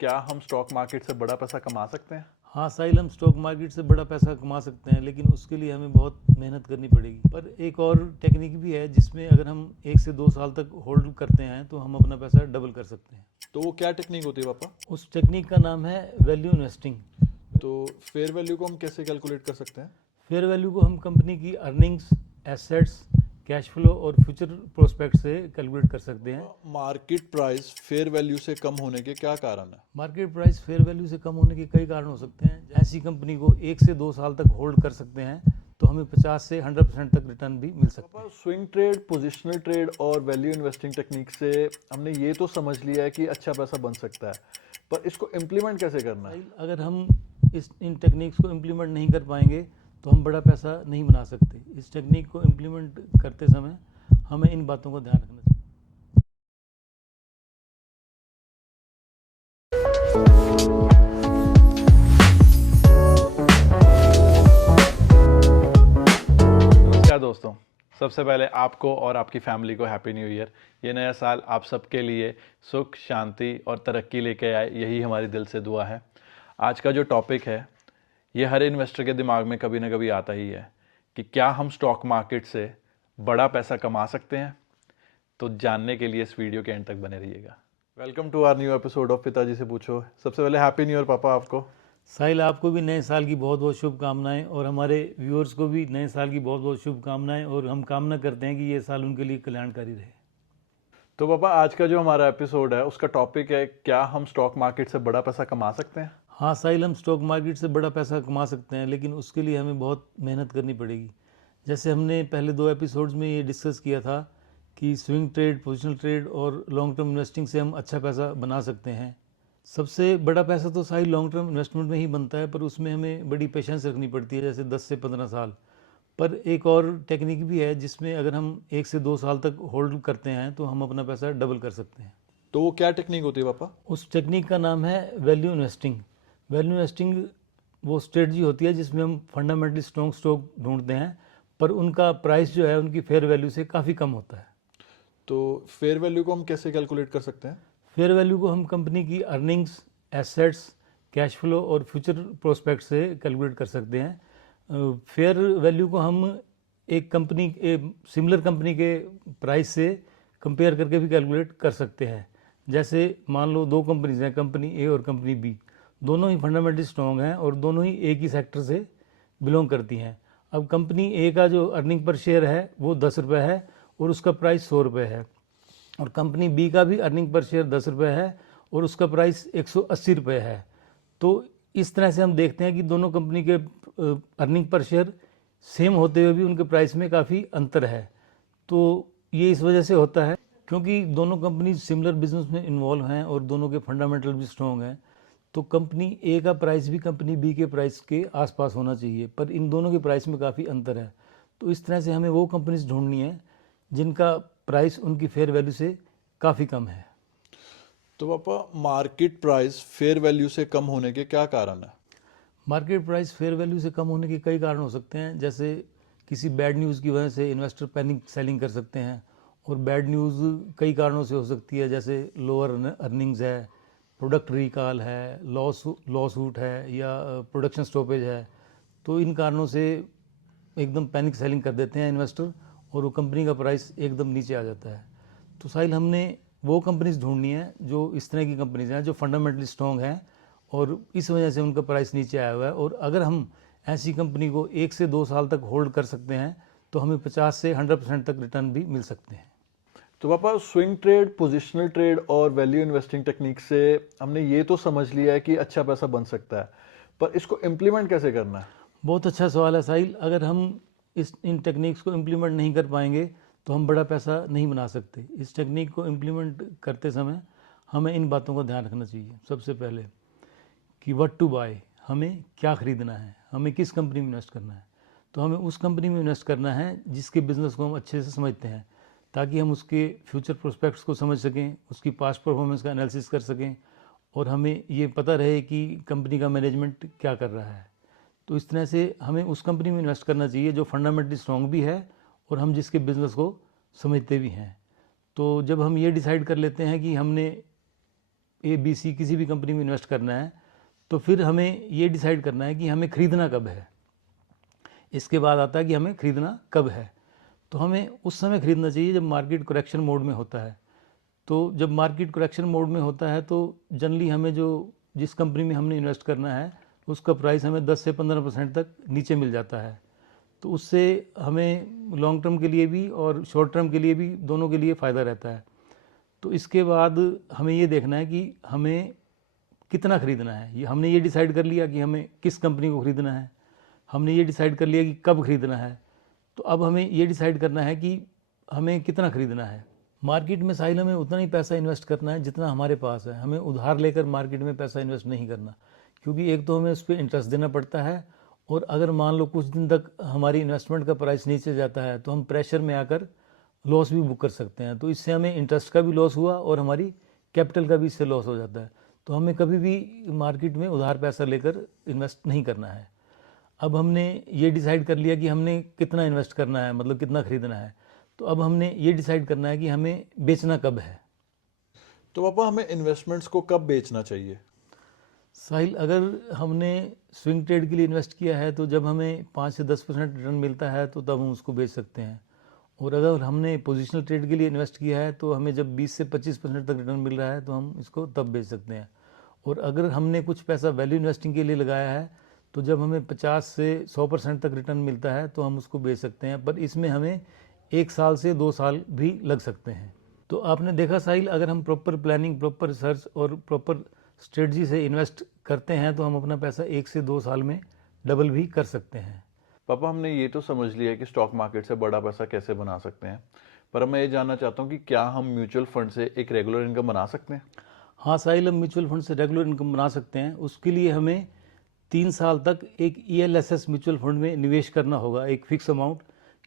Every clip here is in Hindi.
क्या हम स्टॉक मार्केट से बड़ा पैसा कमा सकते हैं? हाँ साहिल, हम स्टॉक मार्केट से बड़ा पैसा कमा सकते हैं, लेकिन उसके लिए हमें बहुत मेहनत करनी पड़ेगी। पर एक और टेक्निक भी है जिसमें अगर हम 1 से 2 साल तक होल्ड करते हैं तो हम अपना पैसा डबल कर सकते हैं। तो वो क्या टेक्निक होती है पापा? उस टेक्निक का नाम है वैल्यू इन्वेस्टिंग। तो फेयर वैल्यू को हम कैसे कैलकुलेट कर सकते हैं? फेयर वैल्यू को हम कंपनी की अर्निंग्स, एसेट्स, कैश फ्लो और फ्यूचर प्रोस्पेक्ट से कैलकुलेट कर सकते हैं। मार्केट प्राइस फेयर वैल्यू से कम होने के क्या कारण है? मार्केट प्राइस फेयर वैल्यू से कम होने के कई कारण हो सकते हैं। ऐसी कंपनी को 1 से 2 साल तक होल्ड कर सकते हैं तो हमें 50 से 100% तक रिटर्न भी मिल सकता है। पापा, स्विंग ट्रेड, पोजिशनल ट्रेड और वैल्यू इन्वेस्टिंग टेक्निक से हमने ये तो समझ लिया है कि अच्छा पैसा बन सकता है, पर इसको इम्प्लीमेंट कैसे करना है? अगर हम इन टेक्निक्स को इम्प्लीमेंट नहीं कर पाएंगे तो हम बड़ा पैसा नहीं बना सकते। इस टेक्निक को इम्प्लीमेंट करते समय हमें इन बातों का ध्यान रखना चाहिए। नमस्कार दोस्तों, सबसे पहले आपको और आपकी फैमिली को हैप्पी न्यू ईयर। ये नया साल आप सबके लिए सुख, शांति और तरक्की लेके आए, यही हमारी दिल से दुआ है। आज का जो टॉपिक है ये हर इन्वेस्टर के दिमाग में कभी ना कभी आता ही है कि क्या हम स्टॉक मार्केट से बड़ा पैसा कमा सकते हैं। तो जानने के लिए इस वीडियो के एंड तक बने रहिएगा। Welcome to our new episode of Pitaji Se पूछो। सबसे पहले हैप्पी न्यू ईयर पापा आपको। साहिल, आपको भी नए साल की बहुत बहुत शुभकामनाएं और हमारे व्यूअर्स को भी नए साल की बहुत बहुत शुभकामनाएं, और हम कामना करते हैं कि ये साल उनके लिए कल्याणकारी रहे। तो पापा, आज का जो हमारा एपिसोड है उसका टॉपिक है, क्या हम स्टॉक मार्केट से बड़ा पैसा कमा सकते हैं? हाँ साहिल, हम स्टॉक मार्केट से बड़ा पैसा कमा सकते हैं, लेकिन उसके लिए हमें बहुत मेहनत करनी पड़ेगी। जैसे हमने पहले 2 एपिसोड्स में ये डिस्कस किया था कि स्विंग ट्रेड, पोजिशनल ट्रेड और लॉन्ग टर्म इन्वेस्टिंग से हम अच्छा पैसा बना सकते हैं। सबसे बड़ा पैसा तो साहिल लॉन्ग टर्म इन्वेस्टमेंट में ही बनता है, पर उसमें हमें बड़ी पेशेंस रखनी पड़ती है, जैसे 10 से 15 साल। पर एक और टेक्निक भी है जिसमें अगर हम 1 से 2 साल तक होल्ड करते हैं तो हम अपना पैसा डबल कर सकते हैं। तो वो क्या टेक्निक होती है पापा? उस टेक्निक का नाम है वैल्यू इन्वेस्टिंग। वैल्यू इन्वेस्टिंग वो स्ट्रेटजी होती है जिसमें हम फंडामेंटली स्ट्रॉन्ग स्टॉक ढूंढते हैं, पर उनका प्राइस जो है उनकी फेयर वैल्यू से काफ़ी कम होता है। तो फेयर वैल्यू को हम कैसे कैलकुलेट कर सकते हैं? फेयर वैल्यू को हम कंपनी की अर्निंग्स, एसेट्स, कैश फ्लो और फ्यूचर प्रोस्पेक्ट से कैलकुलेट कर सकते हैं। फेयर वैल्यू को हम एक सिमिलर कंपनी के प्राइस से कंपेयर करके भी कैलकुलेट कर सकते हैं। जैसे मान लो 2 कंपनीज हैं, कंपनी ए और कंपनी बी। दोनों ही फंडामेंटली स्ट्रॉन्ग हैं और दोनों ही एक ही सेक्टर से बिलोंग करती हैं। अब कंपनी ए का जो अर्निंग पर शेयर है वो 10 रुपये है और उसका प्राइस 100 रुपये है, और कंपनी बी का भी अर्निंग पर शेयर 10 रुपये है और उसका प्राइस 180 रुपये है। तो इस तरह से हम देखते हैं कि दोनों कंपनी के अर्निंग पर शेयर सेम होते हुए भी उनके प्राइस में काफ़ी अंतर है। तो ये इस वजह से होता है क्योंकि दोनों कंपनी सिमिलर बिजनेस में इन्वॉल्व हैं और दोनों के फंडामेंटल भी स्ट्रॉन्ग हैं। तो कंपनी ए का प्राइस भी कंपनी बी के प्राइस के आसपास होना चाहिए, पर इन दोनों के प्राइस में काफ़ी अंतर है। तो इस तरह से हमें वो कंपनीज ढूंढनी है जिनका प्राइस उनकी फेयर वैल्यू से काफ़ी कम है। तो पापा, मार्केट प्राइस फेयर वैल्यू से कम होने के क्या कारण है? मार्केट प्राइस फेयर वैल्यू से कम होने के कई कारण हो सकते हैं। जैसे किसी बैड न्यूज़ की वजह से इन्वेस्टर पैनिक सेलिंग कर सकते हैं, और बैड न्यूज़ कई कारणों से हो सकती है, जैसे लोअर अर्निंग्स है, प्रोडक्ट रिकॉल है, लॉ सूट है, या प्रोडक्शन स्टॉपेज है। तो इन कारणों से एकदम पैनिक सेलिंग कर देते हैं इन्वेस्टर और वो कंपनी का प्राइस एकदम नीचे आ जाता है। तो साहिल, हमने वो कंपनीज ढूंढनी है जो इस तरह की कंपनीज हैं जो फंडामेंटली स्ट्रॉन्ग हैं और इस वजह से उनका प्राइस नीचे आया हुआ है। और अगर हम ऐसी कंपनी को 1 से 2 साल तक होल्ड कर सकते हैं तो हमें 50 से 100% तक रिटर्न भी मिल सकते हैं। तो पापा, स्विंग ट्रेड, पोजिशनल ट्रेड और वैल्यू इन्वेस्टिंग टेक्निक से हमने ये तो समझ लिया है कि अच्छा पैसा बन सकता है, पर इसको इम्प्लीमेंट कैसे करना है? बहुत अच्छा सवाल है साहिल। अगर हम इन टेक्निक्स को इम्प्लीमेंट नहीं कर पाएंगे तो हम बड़ा पैसा नहीं बना सकते। इस टेक्निक को इम्प्लीमेंट करते समय हमें इन बातों का ध्यान रखना चाहिए। सबसे पहले कि व्हाट टू बाय, हमें क्या ख़रीदना है, हमें किस कंपनी में इन्वेस्ट करना है। तो हमें उस कंपनी में इन्वेस्ट करना है जिसके बिज़नेस को हम अच्छे से समझते हैं, ताकि हम उसके फ्यूचर प्रोस्पेक्ट्स को समझ सकें, उसकी पास्ट परफॉर्मेंस का एनालिसिस कर सकें, और हमें ये पता रहे कि कंपनी का मैनेजमेंट क्या कर रहा है। तो इस तरह से हमें उस कंपनी में इन्वेस्ट करना चाहिए जो फंडामेंटली स्ट्रॉन्ग भी है और हम जिसके बिज़नेस को समझते भी हैं। तो जब हम ये डिसाइड कर लेते हैं कि हमने ABC किसी भी कंपनी में इन्वेस्ट करना है तो फिर हमें ये डिसाइड करना है कि हमें ख़रीदना कब है। इसके बाद आता है कि हमें ख़रीदना कब है। तो हमें उस समय ख़रीदना चाहिए जब मार्केट करेक्शन मोड में होता है। तो जब मार्केट करेक्शन मोड में होता है तो जनरली हमें जिस कंपनी में हमने इन्वेस्ट करना है उसका प्राइस हमें 10 से 15% तक नीचे मिल जाता है। तो उससे हमें लॉन्ग टर्म के लिए भी और शॉर्ट टर्म के लिए भी दोनों के लिए फ़ायदा रहता है। तो इसके बाद हमें ये देखना है कि हमें कितना ख़रीदना है। हमने ये डिसाइड कर लिया कि हमें किस कंपनी को ख़रीदना है, हमने ये डिसाइड कर लिया कि कब ख़रीदना है। तो अब हमें ये डिसाइड करना है कि हमें कितना ख़रीदना है। मार्केट में साहिल हमें उतना ही पैसा इन्वेस्ट करना है जितना हमारे पास है। हमें उधार लेकर मार्केट में पैसा इन्वेस्ट नहीं करना, क्योंकि एक तो हमें उस पर इंटरेस्ट देना पड़ता है और अगर मान लो कुछ दिन तक हमारी इन्वेस्टमेंट का प्राइस नीचे जाता है तो हम प्रेशर में आकर लॉस भी बुक कर सकते हैं। तो इससे हमें इंटरेस्ट का भी लॉस हुआ और हमारी कैपिटल का भी इससे लॉस हो जाता है। तो हमें कभी भी मार्केट में उधार पैसा लेकर इन्वेस्ट नहीं करना है। अब हमने ये डिसाइड कर लिया कि हमने कितना इन्वेस्ट करना है, मतलब कितना ख़रीदना है। तो अब हमने ये डिसाइड करना है कि हमें बेचना कब है। तो पापा हमें इन्वेस्टमेंट्स को कब बेचना चाहिए? साहिल, अगर हमने स्विंग ट्रेड के लिए इन्वेस्ट किया है तो जब हमें 5 से 10% रिटर्न मिलता है तो तब हम उसको बेच सकते हैं। और अगर हमने पोजिशनल ट्रेड के लिए इन्वेस्ट किया है तो हमें जब 20 से 25% तक रिटर्न मिल रहा है तो हम इसको तब बेच सकते हैं। और अगर हमने कुछ पैसा वैल्यू इन्वेस्टिंग के लिए लगाया है तो जब हमें 50 से 100% तक रिटर्न मिलता है तो हम उसको बेच सकते हैं। पर इसमें हमें 1 साल से 2 साल भी लग सकते हैं। तो आपने देखा साहिल, अगर हम प्रॉपर प्लानिंग, प्रॉपर रिसर्च और प्रॉपर स्ट्रेटजी से इन्वेस्ट करते हैं तो हम अपना पैसा 1 से 2 साल में डबल भी कर सकते हैं। पापा हमने ये तो समझ लिया कि स्टॉक मार्केट से बड़ा पैसा कैसे बना सकते हैं, पर मैं ये जानना चाहता हूँ कि क्या हम म्यूचुअल फंड से एक रेगुलर इनकम बना सकते हैं? हाँ साहिल, हम म्यूचुअल फंड से रेगुलर इनकम बना सकते हैं। उसके लिए हमें 3 साल तक एक ELSS म्यूचुअल फंड में निवेश करना होगा, एक फिक्स अमाउंट,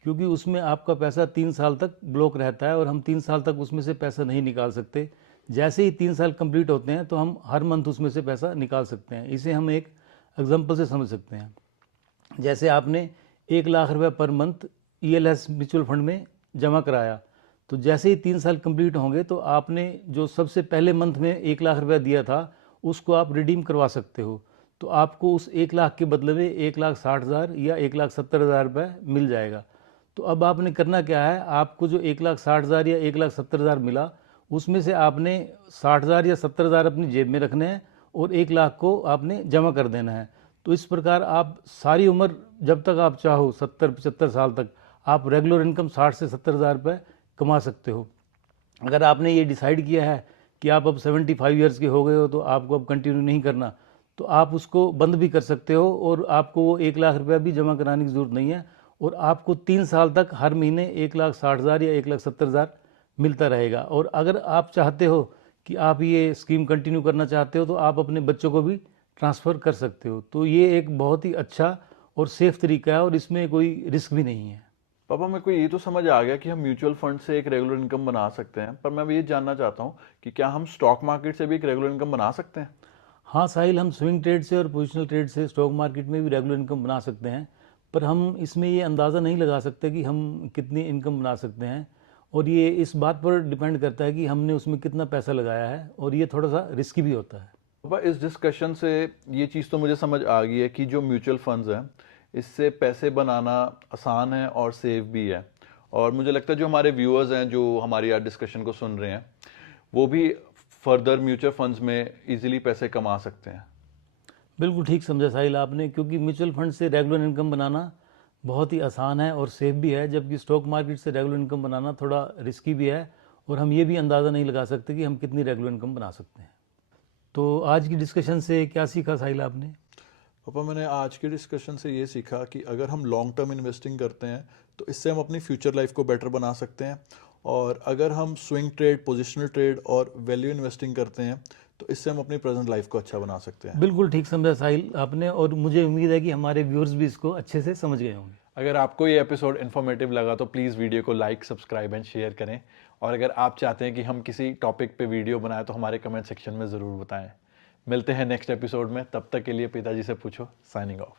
क्योंकि उसमें आपका पैसा 3 साल तक ब्लॉक रहता है और हम 3 साल तक उसमें से पैसा नहीं निकाल सकते। जैसे ही 3 साल कंप्लीट होते हैं तो हम हर मंथ उसमें से पैसा निकाल सकते हैं। इसे हम एक एग्जांपल से समझ सकते हैं। जैसे आपने 1 लाख रुपये per month ELS mutual fund में जमा कराया, तो जैसे ही 3 साल कंप्लीट होंगे तो आपने जो सबसे पहले मंथ में 1 लाख रुपया दिया था उसको आप रिडीम करवा सकते हो। तो आपको उस 1 लाख के बदले में 1,60,000 या 1,70,000 रुपये मिल जाएगा। तो अब आपने करना क्या है, आपको जो 1,60,000 या 1,70,000 मिला उसमें से आपने 60,000 या 70,000 अपनी जेब में रखने हैं और 1 लाख को आपने जमा कर देना है। तो इस प्रकार आप सारी उम्र, जब तक आप चाहो 70-75 साल तक, आप रेगुलर इनकम 60 से 70,000 रुपये कमा सकते हो। अगर आपने ये डिसाइड किया है कि आप अब 75 ईयर्स के हो गए हो तो आपको अब कंटिन्यू नहीं करना, तो आप उसको बंद भी कर सकते हो और आपको वो 1 लाख रुपया भी जमा कराने की ज़रूरत नहीं है और आपको 3 साल तक हर महीने 1,60,000 या 1,70,000 मिलता रहेगा। और अगर आप चाहते हो कि आप ये स्कीम कंटिन्यू करना चाहते हो तो आप अपने बच्चों को भी ट्रांसफ़र कर सकते हो। तो ये एक बहुत ही अच्छा और सेफ़ तरीका है और इसमें कोई रिस्क भी नहीं है। पापा मेरे को ये तो समझ आ गया कि हम म्यूचुअल फंड से एक रेगुलर इनकम बना सकते हैं, पर मैं ये जानना चाहता हूँ कि क्या हम स्टॉक मार्केट से भी एक रेगुलर इनकम बना सकते हैं? हाँ साहिल, हम स्विंग ट्रेड से और पोजिशनल ट्रेड से स्टॉक मार्केट में भी रेगुलर इनकम बना सकते हैं, पर हम इसमें ये अंदाज़ा नहीं लगा सकते कि हम कितनी इनकम बना सकते हैं। और ये इस बात पर डिपेंड करता है कि हमने उसमें कितना पैसा लगाया है और ये थोड़ा सा रिस्की भी होता है। पापा इस डिस्कशन से ये चीज़ तो मुझे समझ आ गई है कि जो म्यूचुअल फंड्स हैं इससे पैसे बनाना आसान है और सेफ भी है। और मुझे लगता है जो हमारे व्यूअर्स हैं जो हमारी आज डिस्कशन को सुन रहे हैं वो भी फर्दर म्यूचुअल फंड्स में इजीली पैसे कमा सकते हैं। बिल्कुल ठीक समझा साहिल आपने, क्योंकि म्यूचुअल फंड से रेगुलर इनकम बनाना बहुत ही आसान है और सेफ भी है, जबकि स्टॉक मार्केट से रेगुलर इनकम बनाना थोड़ा रिस्की भी है और हम ये भी अंदाज़ा नहीं लगा सकते कि हम कितनी रेगुलर इनकम बना सकते हैं। तो आज की डिस्कशन से क्या सीखा साहिल आपने? पापा मैंने आज के डिस्कशन से ये सीखा कि अगर हम लॉन्ग टर्म इन्वेस्टिंग करते हैं तो इससे हम अपनी फ्यूचर लाइफ को बेटर बना सकते हैं, और अगर हम स्विंग ट्रेड, पोजिशनल ट्रेड और वैल्यू इन्वेस्टिंग करते हैं तो इससे हम अपनी प्रेजेंट लाइफ को अच्छा बना सकते हैं। बिल्कुल ठीक समझा साहिल आपने, और मुझे उम्मीद है कि हमारे व्यूअर्स भी इसको अच्छे से समझ गए होंगे। अगर आपको ये एपिसोड इन्फॉर्मेटिव लगा तो प्लीज़ वीडियो को लाइक, सब्सक्राइब एंड शेयर करें, और अगर आप चाहते हैं कि हम किसी टॉपिक पे वीडियो बनाएं तो हमारे कमेंट सेक्शन में ज़रूर बताएं। मिलते हैं नेक्स्ट एपिसोड में, तब तक के लिए पिताजी से पूछो साइनिंग ऑफ।